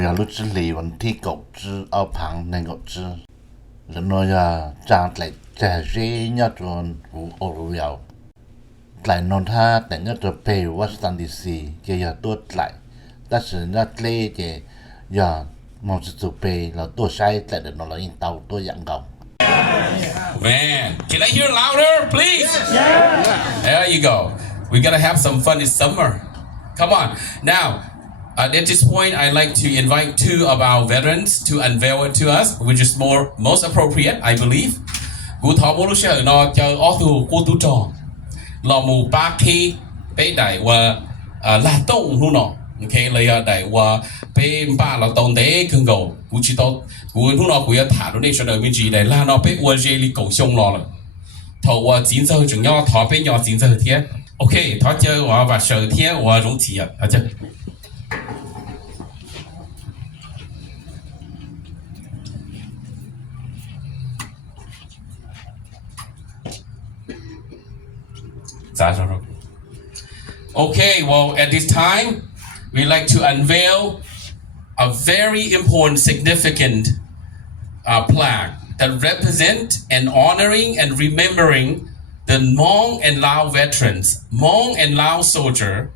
nội lúc chỉ lì vẫn thi cậu chứ ao phẳng nên cậu chứ rồi nội trang lại trả dễ nhất rồi ổ liao lại non thaแต่nhất rồi về Washington DC cái tốt lại ta sử nhất lê cái một sự về là tôi sai lại được nó là in tàu tôi dạng gọng. Man, can I hear louder, please? Yeah. There you go. We gotta have some fun this summer. Come on. Now, at this point, I'd like to invite two of our veterans to unveil it to us, which is most appropriate, I believe. Cú thọ bố lúc sẽ nó cho ó thu cú tú trò. Lò mù ba khi bế đại và là tông hú nọ. Okay, lấy đại và bế ba là tông tế cưng cầu. Cú chỉ tao cú hú nọ cú ya thả đồ này cho đời mình chỉ đại là nó bế và dê li cầu sông lò rồi. Thầu và chín giờ chúng nhau thọ bế nhau chín giờ thế. Okay, thọ chơi và sở thế và rung chỉ à. Hả chứ? Okay, well, at this time, we'd like to unveil a very important, significant plaque that represent and honoring and remembering the Hmong and Lao veterans, Hmong and Lao soldier,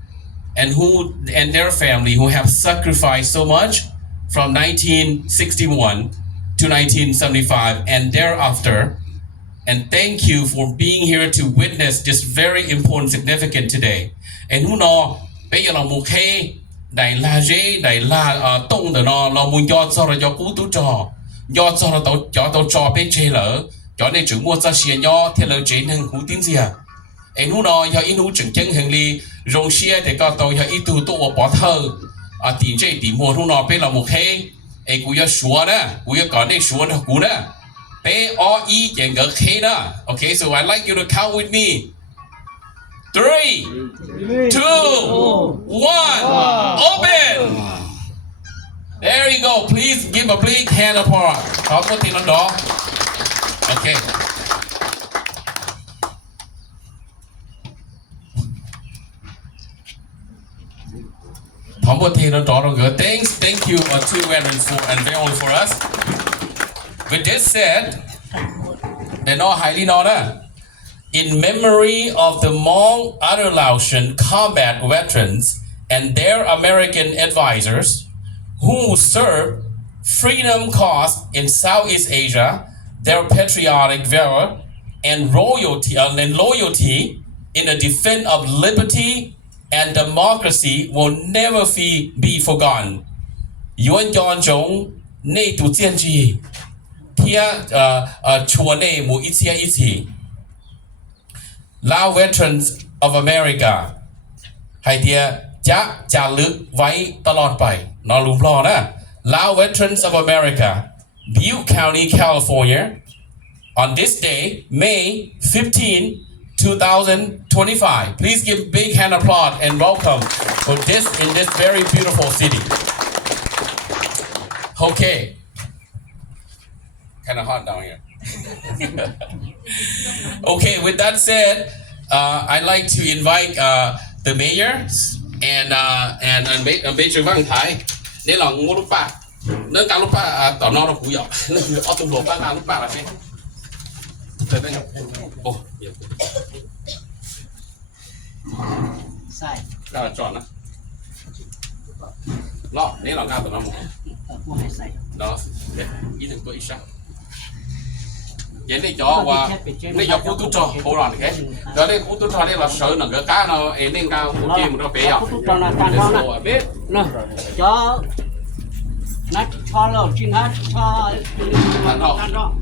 and their family who have sacrificed so much from 1961 to 1975 and thereafter. And thank you for being here to witness this very important, significant today. And who know, bây giờ là một khi đại la dễ đại la tông de nó là muốn do cho là do cú tú trò, do cho là tàu trò bên chế lỡ, cho nên chúng mua cho xe nhau thì lỡ chế nên cú tiếng gì à? And who know, do in who chừng chân hành lý rong xe để có tàu do ít tu tu bỏ thơ, tiền chế tiền mua who know bây là một khi, cú ya xua đó, cú ya có nên xua đó cú đó. Okay, so I'd like you to count with me. 3, 2, 1, open! There you go. Please give a big hand apart. Okay. Thank you two veterans for unveiling for us. With this said, in memory of the Hmong other Laotian combat veterans and their American advisors who served freedom cause in Southeast Asia, their patriotic valor and loyalty in the defense of liberty and democracy will never be forgotten. Yuan Yon Zhong Ne Tu Jianji. Lao veterans of America ให้เทียจะลึกไว้ตลอดไปนอนลุมพลอนะ Lao veterans of America Butte County California on this day May 15 2025 please give big hand applause and welcome for this in this very beautiful city. Okay, kind of hot down here. Okay, with that said, I'd like to invite the mayor and Major Vang Thai. Đây là ngô lúc ba, nơi cao lúc ba tỏ nó cú dọc, ở tung đồ ba lúc ba là thế. Tới đây. Ô, sai. Ra chọn đó. Lọ, đây là cao tỏ nó một. Đó, ý đừng có ý sao. Vậy đây cho và đây cho cú tú trò, cô làm cái. Cho đây cú tú trò đây là sợ là cái cá nó em nên cao một kia một nó bé à. Cú tú trò là tan nó biết. Nè, cho nát cho lẩu chín hết cho tan đó.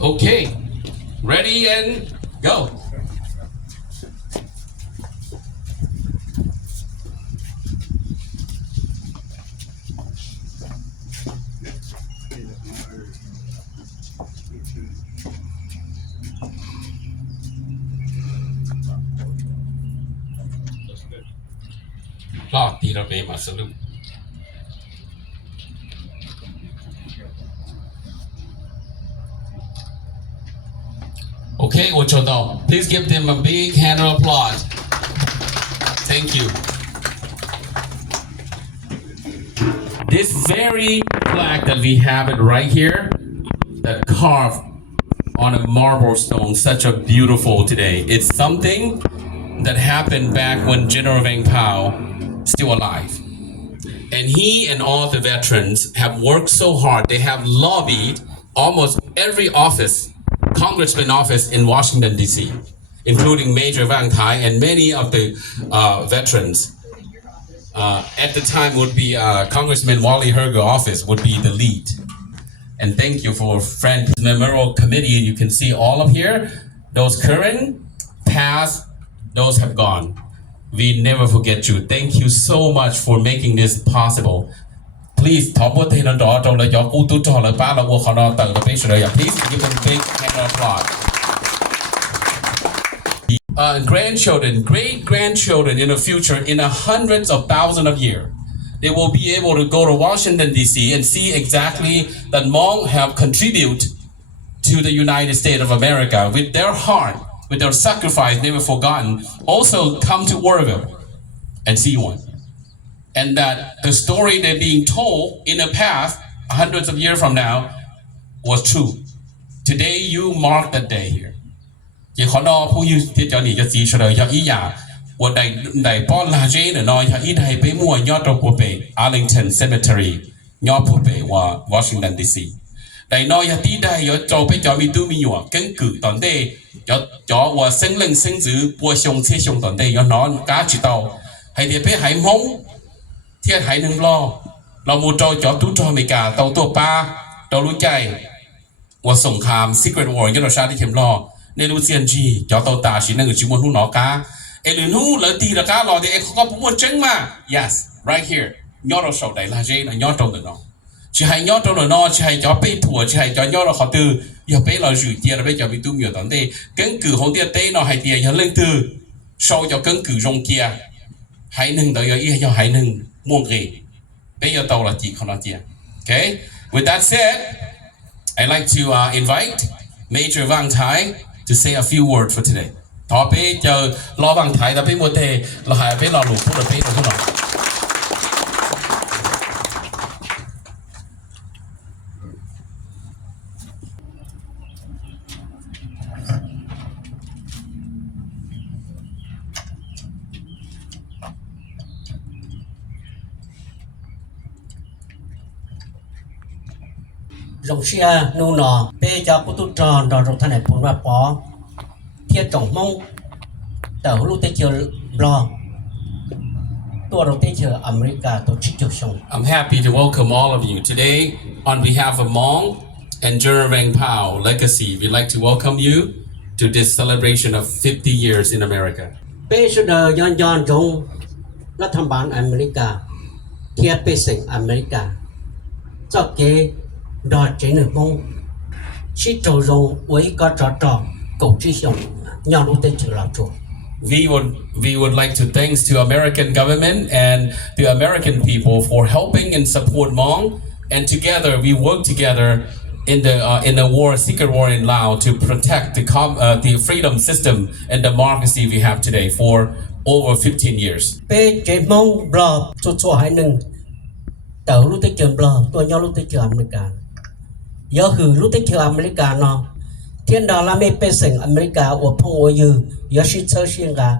Okay, ready and go. Salute. Okay, Ochodo, please give them a big hand of applause. Thank you. This very plaque that we have it right here, that carved on a marble stone, such a beautiful today. It's something that happened back when General Vang Pao still alive. And he and all the veterans have worked so hard. They have lobbied almost every office, congressman office in Washington, D.C., including Major Vang Thai and many of the veterans. At the time would be Congressman Wally Herger office would be the lead. And thank you for Friends Memorial Committee. You can see all of here. Those current, past, those have gone. We never forget you. Thank you so much for making this possible. Please, please give them a big hand of applause. Grandchildren, great-grandchildren in the future, in the hundreds of thousands of years, they will be able to go to Washington, D.C. and see exactly that Hmong have contributed to the United States of America with their heart, with their sacrifice never forgotten. Also come to Oroville and see one. And that the story they're being told in the past, hundreds of years from now, was true. Today you mark that day here. 也可能ผู้有ที่จะนี่จะสีเฉลยอย่างอีอย่างว่าได้ป้อนลาเจนน้อยอย่างอีได้ไปมั่วยอดตัวผู้ไป Arlington Cemetery ยอดผู้ไปว่า Washington D.C. ได้น้อยอย่างที่ได้ยอดโจไปจอมีตู้มีหยวก根據當地ยอดจอว่า生靈生子波上車上當地ยอดนอน加知道係哋ไป喺蒙เที่ย喺หนึ่งรอเรามูโจจอตู้จออเมริกาตัวตัวป้าตัวรู้ใจว่าสงคราม Secret War ยอดชาติที่เข็มรอในรูเซียนจีจอตัวตาชินั่งกับชิมวนหูหนอกาเอลือหูแล้วตีละการอเด็กเขาก็พูดจังมา yes right here ยอดเราสดได้ละเจนยอดตรงเลยเนาะชิให้ยอดตรงเลยเนาะชิให้จอไปถั่วชิให้จอยอดเราเขาตื้ออย่าไปเราจุดเดียเราไปจอไปตุ้มอยู่ตอนเด็ก根據ของเดียเต้เนาะให้เดียอย่าเล่นตื้อโชว์จะ根據用เกียให้หนึ่งเดี๋ยวอย่าให้หนึ่งม่วงเกยไปอย่าโตละจีเขาละเจีย okay with that said I'd like to invite Major Vang Thai to say a few words for today. ต่อไปจะรอฟังไทยแต่ไม่หมดเทเราหายไปรอหลุดพูดไปเราทุกหน่อยrồng xia nu nọ bê cho cô tu tròn rồi rồi thân này phun vào bó thiết trồng mông tàu lúc tây chờ lo tua rồi tây chờ America tổ chức cho xong. I'm happy to welcome all of you today on behalf of Hmong and General Vang Pao legacy. We'd like to welcome you to this celebration of 50 years in America. เป้สุดย้อนจงรัฐบาลอเมริกาเทียบเป้สิงอเมริกาเจ้าเก๋ดอดเจนหงชิโจรงไว้ก็จอกูที่ส่งย้อนรู้เต็มชื่อเราชัว We would like to thanks to American government and the American people for helping and support Hmong, and together we work together in the war, secret war in Laos to protect the freedom system and democracy we have today for over 15 years. เป้เจมงบลอชัวให้หนึ่งเต่ารู้เต็มชื่อบลอตัวย้อนรู้เต็มชื่ออเมริกาเยอะคือรู้เต็มชื่ออเมริกาเนาะเทียนดอลลาร์ไม่เป็นสิ่งอเมริกาว่าพงว่าอยู่ยาชิเชอร์ชิงกา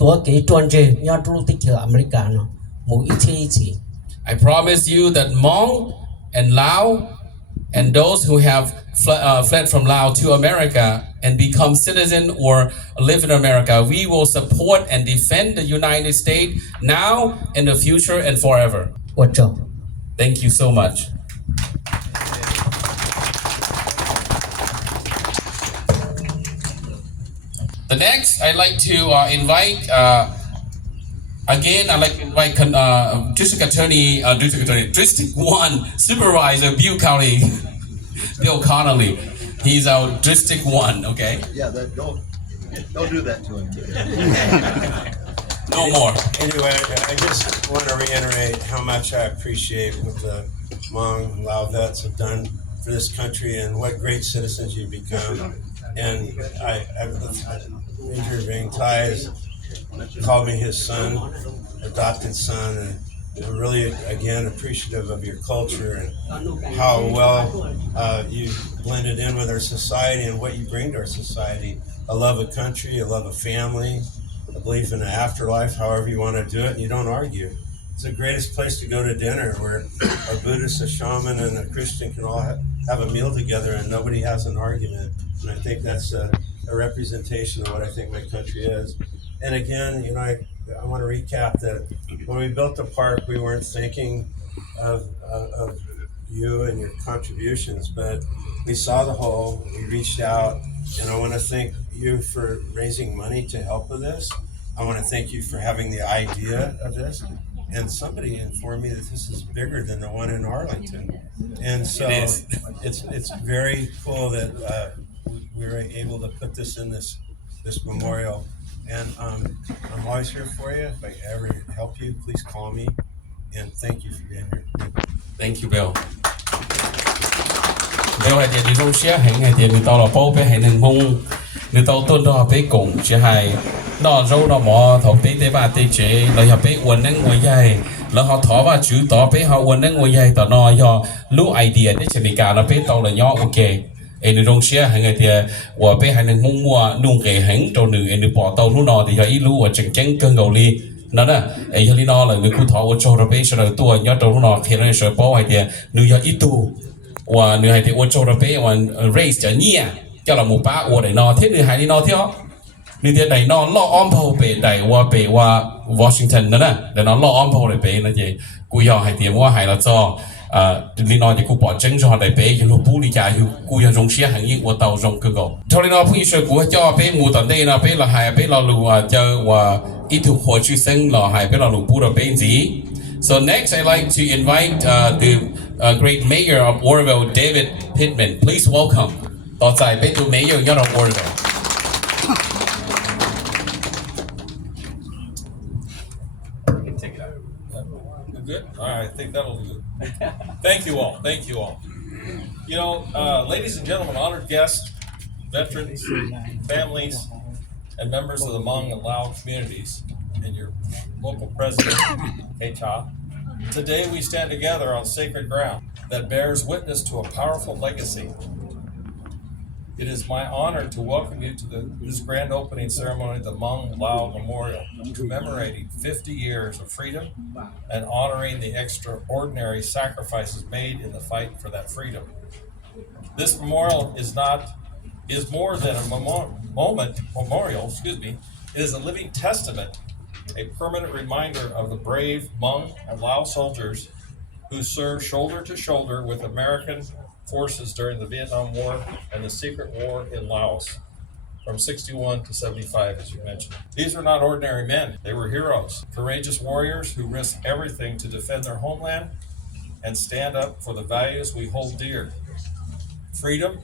ตัวเกี่ยวจวนเจยอดรู้เต็มชื่ออเมริกาเนาะหมู่อีที I promise you that Hmong and Lao and those who have fled from Laos to America and become citizen or live in America, we will support and defend the United States now, in the future, and forever. ว่าจบ Thank you so much. The next, I'd like to invite, again, I'd like to invite District 1 Supervisor Butte County, Bill Connolly. He's our District 1, okay? Yeah, don't do that to him. No more. Anyway, I just want to reiterate how much I appreciate what the Hmong and Lao vets have done for this country and what great citizens you've become. And Major Vang Thai has called me his son, adopted son, and really, again, appreciative of your culture and how well you blended in with our society and what you bring to our society. A love of country, a love of family, a belief in the afterlife, however you want to do it, and you don't argue. It's the greatest place to go to dinner where a Buddhist, a shaman, and a Christian can all have a meal together and nobody has an argument. And I think that's a representation of what I think my country is. And again, I want to recap that when we built the park, we weren't thinking of you and your contributions, but we saw the hole, we reached out, and I want to thank you for raising money to help with this. I want to thank you for having the idea of this. And somebody informed me that this is bigger than the one in Arlington. And so it's very cool that we were able to put this in this memorial. And I'm always here for you. If I ever help you, please call me. And thank you for being here. Thank you, Bill. Bill 係啲老師係係啲你到了寶貝係能蒙你到多到俾共只係那肉那麼頭俾啲吧啲嘢，你又俾運能我係，然後頭吧主到俾後運能我係到那要錄 idea 啲前面講那俾到了要 OK。anh trong xe hay người thì và bé hay nên mong mua nung cái hàng đầu nữ anh bỏ tàu lúc nào thì cho ít lúa chừng chừng cơn gầu li nó nè anh cho li nó là người cụ thọ của cho rồi bé sau đó tua nhớ đầu lúc nào khi nó sợ bỏ hay thì nữ cho ít tu và nữ hay thì của cho rồi bé và raise cho nhia cho là một bá của để nó thế nữ hay đi nó theo nữ thì đẩy nó lo om phô bé đẩy qua Washington nó nè để nó lo om phô để bé nó gì cụ giờ hay thì mua hay là cho li nói thì cụ bỏ trứng cho họ để bé cho nó bù đi trả cụ giờ dùng xe hàng như của tàu dùng cơ cầu cho li nói phụ sự cụ cho bé mù tận đây là bé là hai bé là lù cho và ít thuộc hội chữ sinh là hai bé là lù bù là bé gì. So next I'd like to invite the great mayor of Oroville, David Pittman. Please welcome. 多謝俾到 mayor of Oroville. Good. All right, I think that'll do it. Thank you all. Thank you all. Ladies and gentlemen, honored guests, veterans, families, and members of the Hmong and Lao communities, and your local president, Keita. Today we stand together on sacred ground that bears witness to a powerful legacy. It is my honor to welcome you to this grand opening ceremony of the Hmong Lao Memorial, commemorating 50 years of freedom and honoring the extraordinary sacrifices made in the fight for that freedom. This memorial is more than a memorial. It is a living testament, a permanent reminder of the brave Hmong and Lao soldiers who served shoulder to shoulder with American forces during the Vietnam War and the secret war in Laos from 61 to 75, as you mentioned. These were not ordinary men. They were heroes, courageous warriors who risked everything to defend their homeland and stand up for the values we hold dear: freedom,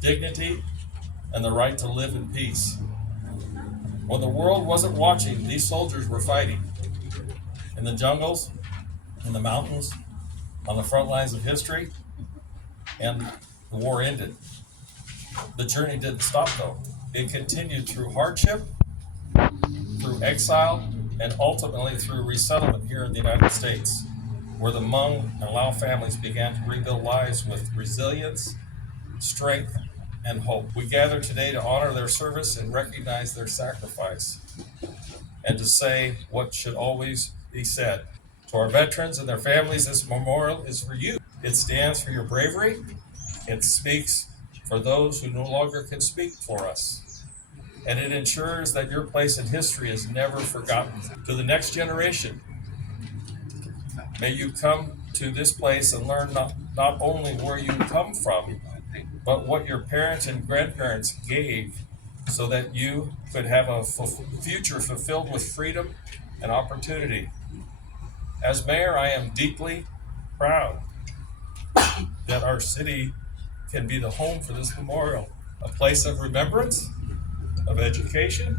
dignity, and the right to live in peace. When the world wasn't watching, these soldiers were fighting in the jungles, in the mountains, on the front lines of history, and the war ended. The journey didn't stop though. It continued through hardship, through exile, and ultimately through resettlement here in the United States, where the Hmong and Lao families began to rebuild lives with resilience, strength, and hope. We gather today to honor their service and recognize their sacrifice, and to say what should always be said. To our veterans and their families, this memorial is for you. It stands for your bravery. It speaks for those who no longer can speak for us. And it ensures that your place in history is never forgotten. To the next generation, may you come to this place and learn not only where you come from, but what your parents and grandparents gave so that you could have a future fulfilled with freedom and opportunity. As mayor, I am deeply proud that our city can be the home for this memorial, a place of remembrance, of education,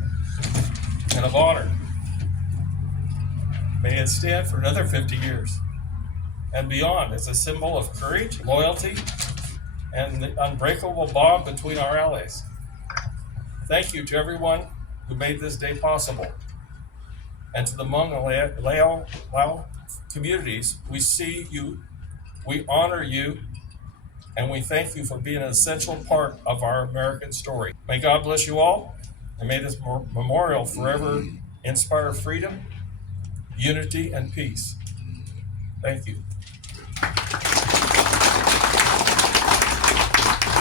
and of honor. May it stand for another 50 years and beyond as a symbol of courage, loyalty, and the unbreakable bond between our allies. Thank you to everyone who made this day possible. and to the Hmong and Lao communities, we see you, we honor you, and we thank you for being an essential part of our American story. May God bless you all, and may this memorial forever inspire freedom, unity, and peace. Thank you.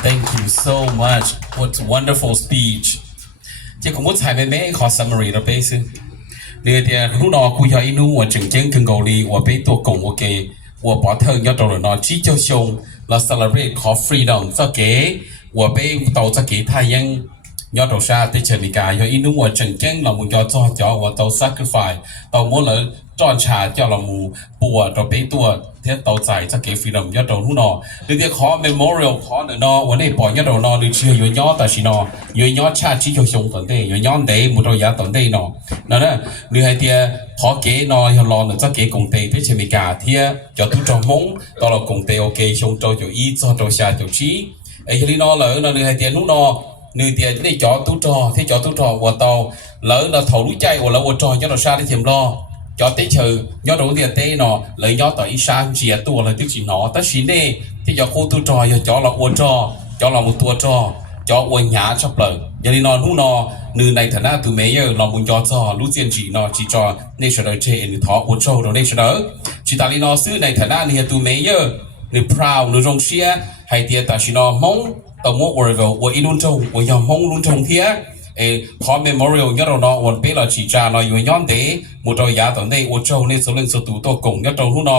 Thank you so much. What a wonderful speech. 这个我才没考 summary 的 base。那点路呢，古要一路我正经跟高里，我被多讲我给我把头要到了呢，只叫凶，那 celebrate 考 freedom， 这给我被到这给太阳。要到啥的前面干，要一路我正经了，我要做叫我到 sacrifice， 到我了转茶叫了我บัว到被多，ที่到在这给 freedom 要到路呢，你的考 memorial 考的呢，我那把要到呢，你只有要但是呢，有茶只叫凶等的，有地冇到也等的呢，那呢，你係啲考嘅呢，要攞呢這給工地的前面干，啲要都做夢，到了工地 OK， 凶到就一，做到下就七，你呢了，那你係啲路呢？người tiền này cho tôi trò và tàu lỡ là thầu lúa chay và lỡ trò cho nó xa đi thêm lo cho tới chờ nhớ đầu tiền tê nó lấy nhớ tới sang chia tua là tiếc gì nó tất xin đi thì cho cô tôi trò cho là uốn trò cho là một tua trò cho uốn nhá chấp lời giờ đi nó lúc nó người này thật ra từ mấy giờ là muốn cho lúc tiền chỉ nó chỉ cho nên sẽ đợi trên thọ uốn trâu rồi nên sẽ đỡ chỉ ta đi nó xứ này thật ra thì từ mấy giờ người proud người rong xia hay tiền ta chỉ nó mong tao mua Oregon, 我一路走，我要梦路冲天，考 memorial nhất đó, 我俾了chỉ trả nó有樣的，冇到也到呢，我走呢，所以說讀到共一到路呢，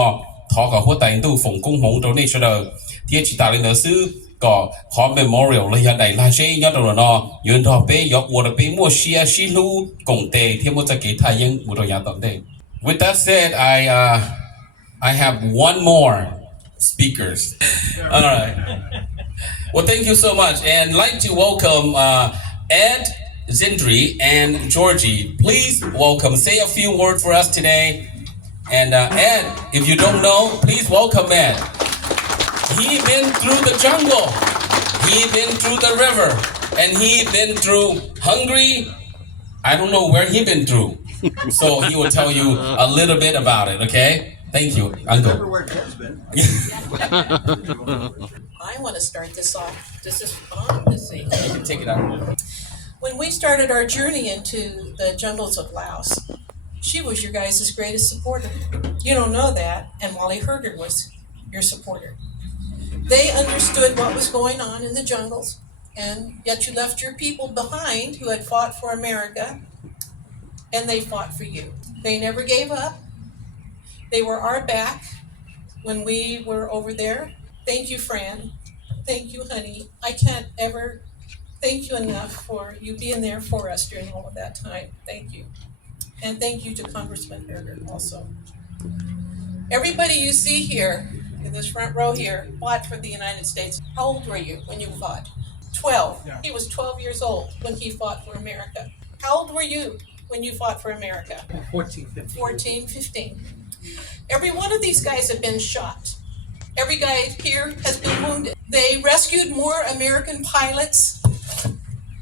他個好大都逢公紅到呢出嚟，啲只大你老師個考 memorial 咧有嚟那些一到呢，有人話俾有我哋俾冇寫寫路共地，添冇在其他人冇到也到呢。With that said, I have one more speakers. All right. Well, thank you so much, and I'd like to welcome Ed, Zindri, and Georgie. Please welcome. Say a few words for us today. And Ed, if you don't know, please welcome Ed. He been through the jungle, he been through the river, and he been through Hungary. I don't know where he been through, so he will tell you a little bit about it. Okay? Thank you, Uncle. Everywhere Ted's been. I want to start this off. This is fun to see. You can take it out. When we started our journey into the jungles of Laos, she was your guys' greatest supporter. You don't know that, and Wally Herger was your supporter. They understood what was going on in the jungles, and yet you left your people behind who had fought for America, and they fought for you. They never gave up. They were our back when we were over there. Thank you, Fran. Thank you, honey. I can't ever thank you enough for you being there for us during all of that time. Thank you. And thank you to Congressman Berger also. Everybody you see here in this front row here fought for the United States. How old were you when you fought? 12. Yeah. He was 12 years old when he fought for America. How old were you when you fought for America? 14, 15. 14, 15. Every one of these guys have been shot. Every guy here has been wounded. They rescued more American pilots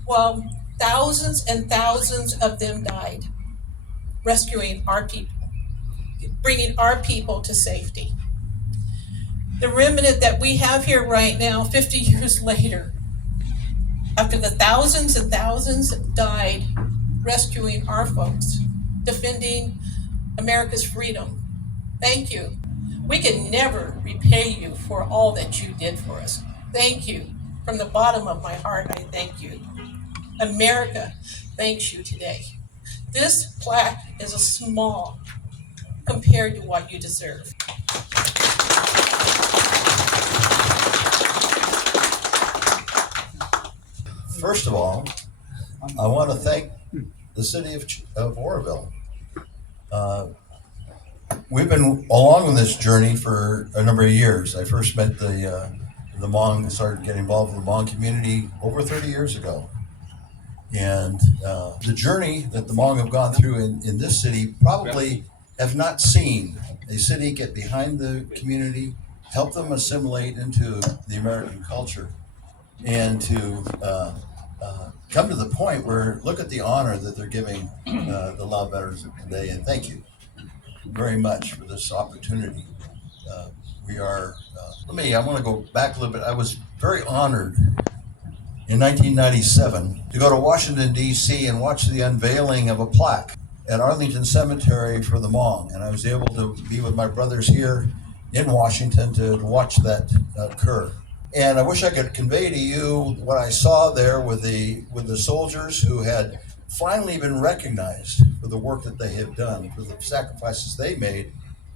while thousands and thousands of them died, rescuing our people, bringing our people to safety. The remnant that we have here right now, 50 years later, after the thousands and thousands died rescuing our folks, defending America's freedom. Thank you. We can never repay you for all that you did for us. Thank you. From the bottom of my heart, I thank you. America thanks you today. This plaque is a small compared to what you deserve. First of all, I want to thank the city of Oroville. We've been along on this journey for a number of years. I first met the Hmong, started getting involved with the Hmong community over 30 years ago. And the journey that the Hmong have gone through in this city probably have not seen a city get behind the community, help them assimilate into the American culture, and to come to the point where look at the honor that they're giving the Lao veterans today, and thank you very much for this opportunity. I want to go back a little bit. I was very honored in 1997 to go to Washington, D.C. and watch the unveiling of a plaque at Arlington Cemetery for the Hmong. And I was able to be with my brothers here in Washington to watch that occur. And I wish I could convey to you what I saw there with the soldiers who had finally been recognized for the work that they have done, for the sacrifices they made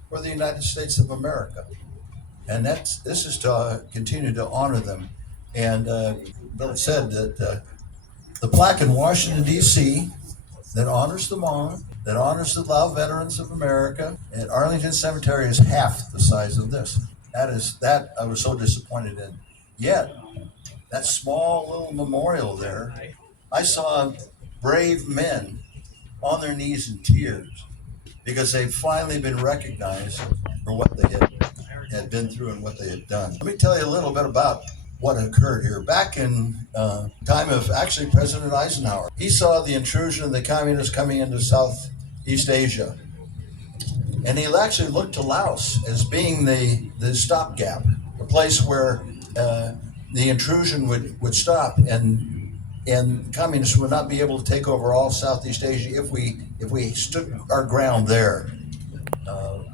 for the United States of America. And this is to continue to honor them. And Bill said that the plaque in Washington, D.C. that honors the Hmong, that honors the Lao veterans of America at Arlington Cemetery is half the size of this. That I was so disappointed in. Yet, that small little memorial there, I saw brave men on their knees in tears because they've finally been recognized for what they had been through and what they had done. Let me tell you a little bit about what occurred here. Back in time of actually President Eisenhower, he saw the intrusion of the communists coming into Southeast Asia. And he actually looked to Laos as being the stopgap, the place where the intrusion would stop and communists would not be able to take over all Southeast Asia if we stood our ground there.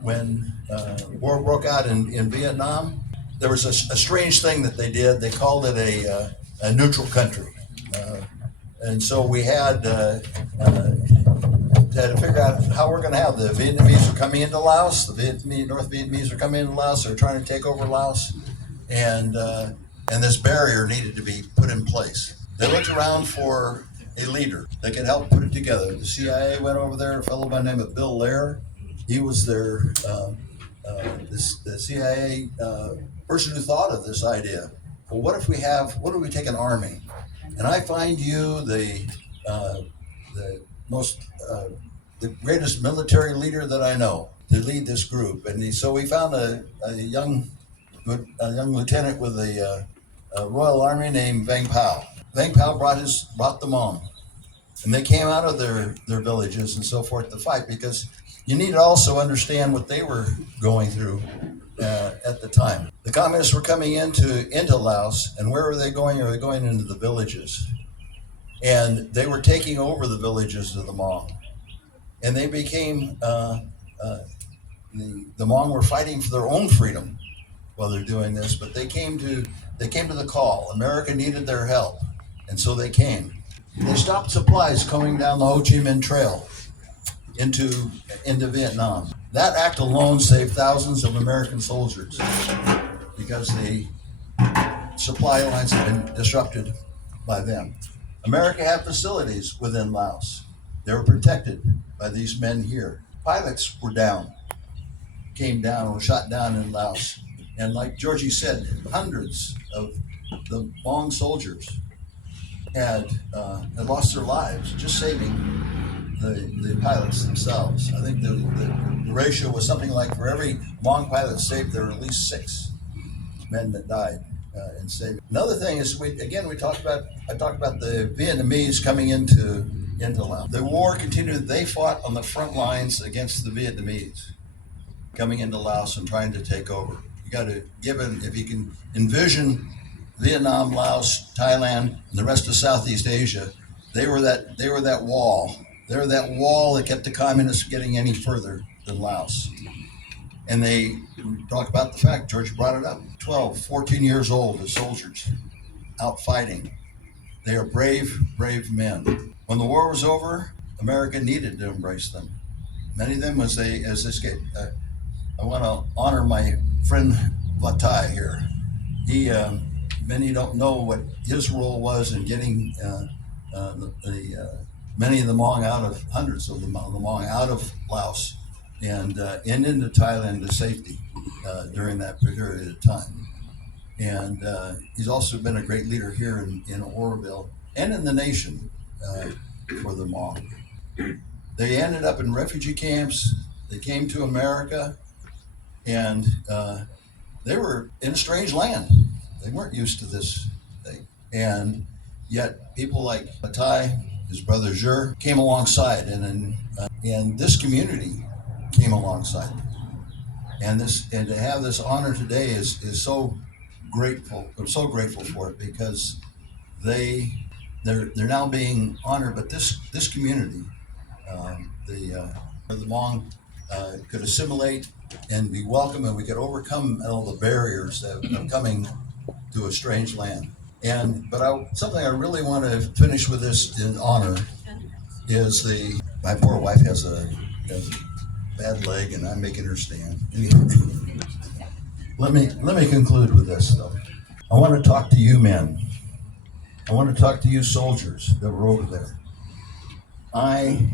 When war broke out in Vietnam, there was a strange thing that they did. They called it a neutral country. And so we had to figure out how we're going to have the Vietnamese are coming into Laos. The North Vietnamese are coming into Laos. They're trying to take over Laos. And this barrier needed to be put in place. They looked around for a leader that could help put it together. The CIA went over there, a fellow by the name of Bill Lair. He was their the CIA person who thought of this idea. Well, what if we take an army? And I find you the greatest military leader that I know to lead this group. And so we found a young lieutenant with the Royal Army named Vang Pao. Vang Pao brought the Hmong, and they came out of their villages and so forth to fight, because you need to also understand what they were going through at the time. The communists were coming into Laos, and where were they going? They were going into the villages, and they were taking over the villages of the Hmong, and they became the Hmong were fighting for their own freedom while they're doing this, but they came to the call. America needed their help, and so they came. They stopped supplies coming down the Ho Chi Minh Trail into Vietnam. That act alone saved thousands of American soldiers because the supply lines have been disrupted by them. America had facilities within Laos. They were protected by these men here. Pilots were came down, were shot down in Laos. And like Georgie said, hundreds of the Hmong soldiers had lost their lives just saving the pilots themselves. I think the ratio was something like for every Hmong pilot saved, there were at least 6 men that died in saving. Another thing is, I talked about the Vietnamese coming into Laos. The war continued. They fought on the front lines against the Vietnamese coming into Laos and trying to take over. You got to if you can envision Vietnam, Laos, Thailand, and the rest of Southeast Asia, they were that wall. They were that wall that kept the communists getting any further than Laos. And they talk about the fact, George brought it up, 12, 14 years old as soldiers out fighting. They are brave, brave men. When the war was over, America needed to embrace them. Many of them as they escaped. I want to honor my friend Vatai here. Many don't know what his role was in getting many of the Hmong hundreds of the Hmong out of Laos and into Thailand to safety during that period of time. And he's also been a great leader here in Oroville and in the nation for the Hmong. They ended up in refugee camps. They came to America, and they were in a strange land. They weren't used to this thing. And yet people like Matai, his brother Xyoo, came alongside, and this community came alongside. And to have this honor today is so grateful. I'm so grateful for it because they're now being honored. But this community, the Hmong, could assimilate and be welcome, and we could overcome all the barriers of coming to a strange land. But something I really want to finish with this in honor is my poor wife has a bad leg, and I'm making her stand. Let me conclude with this, though. I want to talk to you men. I want to talk to you soldiers that were over there. I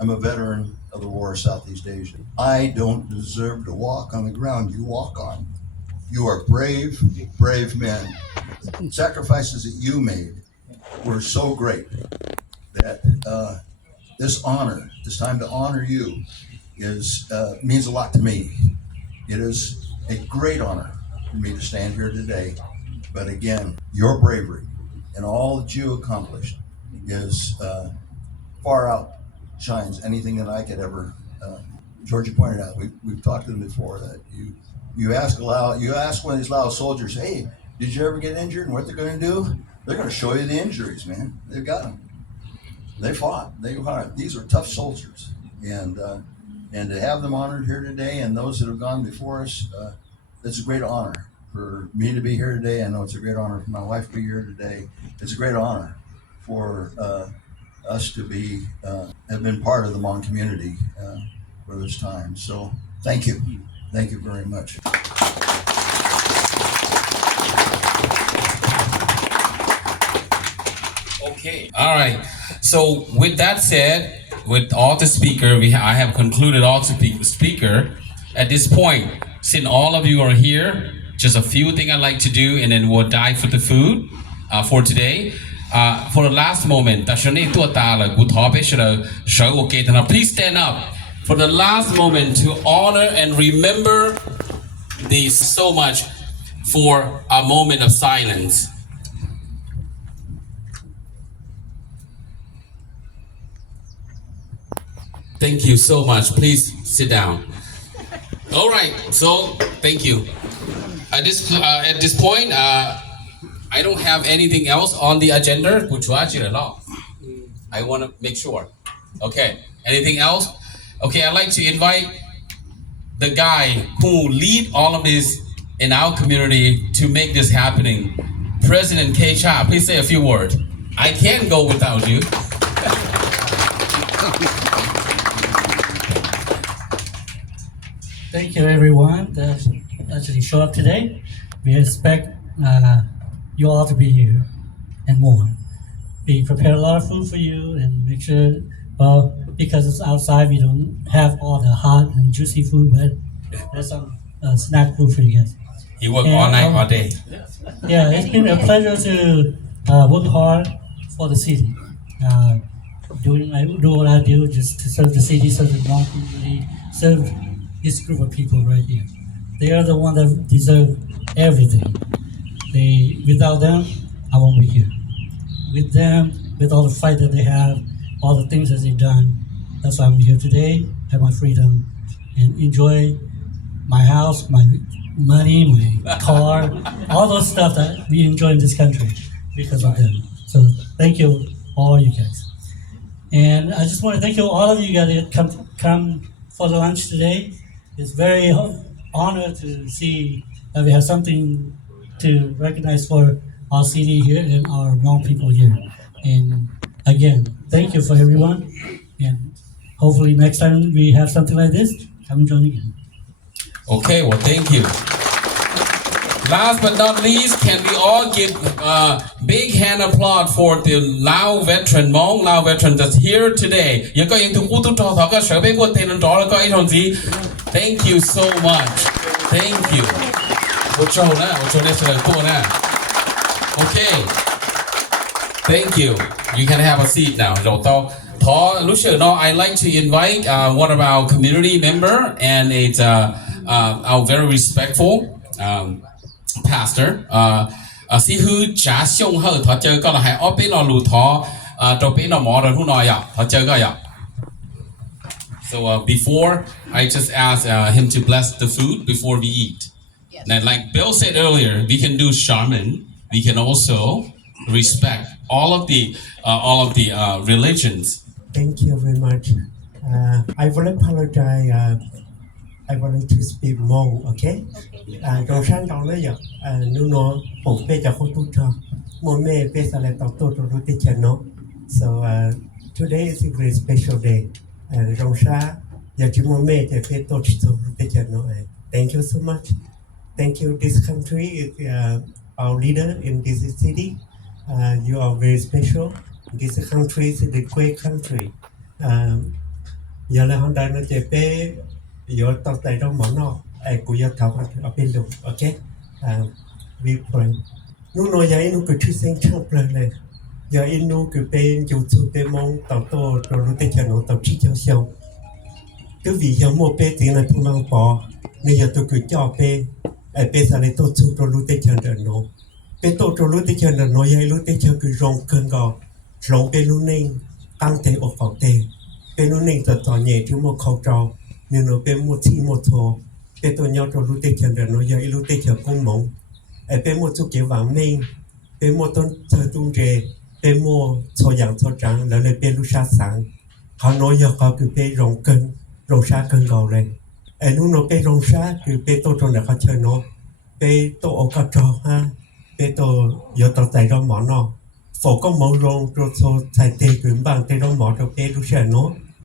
am a veteran of the war of Southeast Asia. I don't deserve to walk on the ground you walk on. You are brave, brave men. The sacrifices that you made were so great that this time to honor you, means a lot to me. It is a great honor for me to stand here today. But again, your bravery and all that you accomplished is far outshines anything that I could ever. Georgia pointed out, we've talked to them before, that you ask one of these Laos soldiers, hey, did you ever get injured? And what they're going to do? They're going to show you the injuries, man. They've got them. They fought. These are tough soldiers, and to have them honored here today, and those that have gone before us, it's a great honor for me to be here today. I know it's a great honor for my wife to be here today. It's a great honor for us to have been part of the Hmong community for this time. So thank you very much. Okay. All right. So with that said, with all the speaker, I have concluded all the speaker. At this point, since all of you are here, just a few things I'd like to do, and then we'll dive for the food for today. For the last moment, please stand up for the last moment to honor and remember these so much for a moment of silence. Thank you so much. Please sit down. All right. So thank you. At this point, I don't have anything else on the agenda. I want to make sure. Okay. Anything else? Okay. I'd like to invite the guy who lead all of this in our community to make this happening, President K. Cha. Please say a few words. I can't go without you. Thank you, everyone that actually showed up today. We expect you all to be here and more. We prepare a lot of food for you and make sure, well, because it's outside, we don't have all the hot and juicy food, but there's some snack food for you guys. You work all night, all day. Yeah, it's been a pleasure to work hard for the city. I do what I do just to serve the city, serve the Hmong community, serve this group of people right here. They are the ones that deserve everything. Without them, I won't be here. With them, with all the fight that they have, all the things that they've done, that's why I'm here today, have my freedom, and enjoy my house, my money, my car, all those stuff that we enjoy in this country because of them. So thank you, all you guys. And I just want to thank you, all of you guys that come for the lunch today. It's very honored to see that we have something to recognize for our city here and our Hmong people here. And again, thank you for everyone. And hopefully next time we have something like this, come join again. Okay, well, thank you. Last but not least, can we all give a big hand applause for the Lao veteran, Hmong Lao veteran that's here today. Thank you so much. Thank you. Okay. Thank you. You can have a seat now. I'd like to invite one of our community member, and it's our very respectful pastor, sĩ hư trả xong hơn thọ chơi có là hay ở bên nó lù thọ cho bên nó mỏ rồi hú nói à thọ chơi cái à. So before I just ask him to bless the food before we eat. Yes. And like Bill said earlier, we can do shaman. We can also respect all of the religions. Thank you very much. I will apologize. I wanted to speak more, okay? Trong sáng đó nói giờ, nếu nó bổ bê cho không tốt cho, mỗi mẹ bê sa lại tao tốt rồi đi chơi nó. So today is a very special day. Trong sáng giờ chỉ mỗi mẹ thì bê tốt rồi đi chơi nó. Thank you so much. Thank you. This country is our leader in this city. You are very special. This country is a great country. Giờ là hôm nay nó chơi bê giờ tao tại trong món nó của giờ thảo ở bên luôn, ok? We pray. Nó nói vậy nó cứ chữ sinh trong lời này. Giờ in nó cứ bên dù chú bên mong tao to rồi nó tới chờ nó tao chỉ cho xong. Cứ vì giờ mua bên thì là tôi mang bỏ. Nên giờ tôi cứ cho bên bên sao lại tôi chú rồi nó tới chờ đợi nó. Bên tôi rồi nó tới chờ đợi nó vậy nó tới chờ cứ rong cơn gò rong bên nó nên tăng thể ở phòng tề. Bên nó nên tao nhẹ chứ một khẩu trâu. Nhưng nó bên một chi một thô bên tôi nhau cho lúc tết chân rồi nó giờ lúc tết chờ công mộng bên một chút kiểu vàng mình bên một tôn thơ tung rề bên một cho dạng cho trắng là bên lúc xa sáng họ nói giờ có cứ bên rồng cân rồng xa cân gầu này lúc nó bên rồng xa cứ bên tôi trong là họ chơi nó bên tôi ở cả trò ha bên tôi giờ tao tại đó món nó phổ có món rồng rồi cho thay tê cứ bằng tê đó món rồi bên lúc xa nó